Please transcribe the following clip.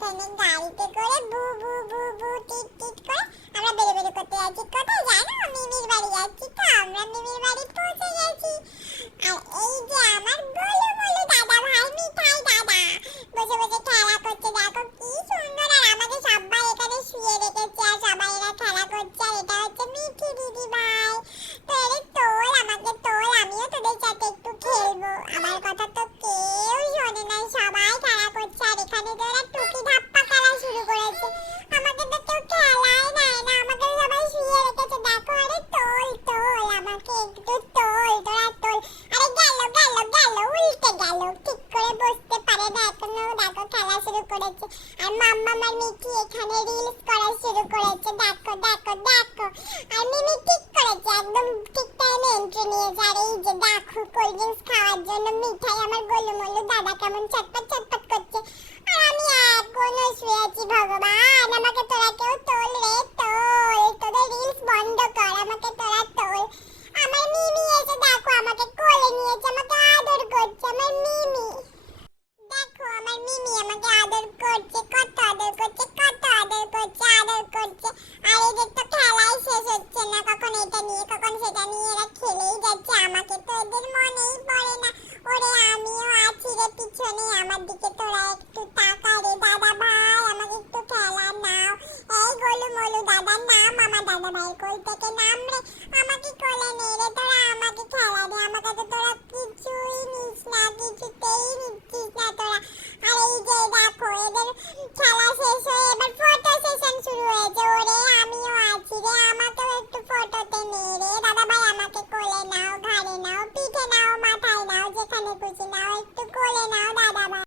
এখানে গাড়িতে করে বু বু বু বু টিট টিট করে আমরা বেরিয়ে করতে যাচ্ছি। কোথায় জানো? মিমির বাড়ি যাচ্ছি। তো আমরা মিমির বাড়ি পৌঁছে গেছি। আর এই যে আমার গোলু মোলু দাদা ভাই মিঠাই দাদা বসে বসে খেলা করছে। দেখো কি সুন্দর। আর আমাকে সবাই এখানে শুয়ে রেখেছে আর সবাই এরা খেলা করছে। আর এটা হচ্ছে মিঠি দিদি ভাই। তো এরে তোল, আমাকে তোল, আমিও তোদের সাথে একটু খেলবো। আমার কথা তো কেউ শোনে না, সবাই খেলা করছে। আর এখানে তো ওরা টুকি ধাপ্পা খেলা শুরু করেছে। আমাকে তো কেউ খেলাই নেয় না, আমাকে সবাই শুয়ে রেখেছে। দেখো আরে তোল তোল, আমাকে একটু তোল, তোরা তোল। আরে গেল গেল গেল, উল্টে গেল, ঠিক করে বসতে পারে না এখনো। দেখো খেলা শুরু করেছে। আর মাম্মা আর মিঠি এখানে রিলস করা শুরু করেছে। দেখো দেখো দেখো। আর মিমি ঠিক করেছে, একদম ঠিক টাইমে এন্ট্রি নিয়েছে। আর এই যে দেখো কোল্ড ড্রিঙ্কস খাওয়ার জন্য মিঠাই আমার গোলু মোলু দাদা কেমন ছটপট ছটপট করছে। আর আমি এখনো শুয়ে আছি। ভগবান, আমাকে তোরা কেউ তোল রে, তোল, তোদের রিলস বন্ধ কর, আমাকে তোরা তোল। আমার মিমি এসে দেখো আমাকে কোলে নিয়েছে, আমাকে আদর করছে। আমার মিমি দেখো, আমার মিমি আমাকে আদর করছে, কত আদর করছে, কত আদর করছে, আদর করছে। আর এদের তো খেলাই শেষ হচ্ছে না, কখন এটা নিয়ে কখন সেটা নিয়ে এরা খেলেই যাচ্ছে। আমাকে তো এদের মনেই পড়ে না। ওরে আমিও আছি রে পিছনে, আমার দিকে তোরা একটু তাকা রে দাদা ভাই, আমাকে একটু খেলা নাও। এই গোলু মোলু দাদা নাম, আমার দাদা ভাই কোল থেকে নাম রে, আমাকে কোলে নে রে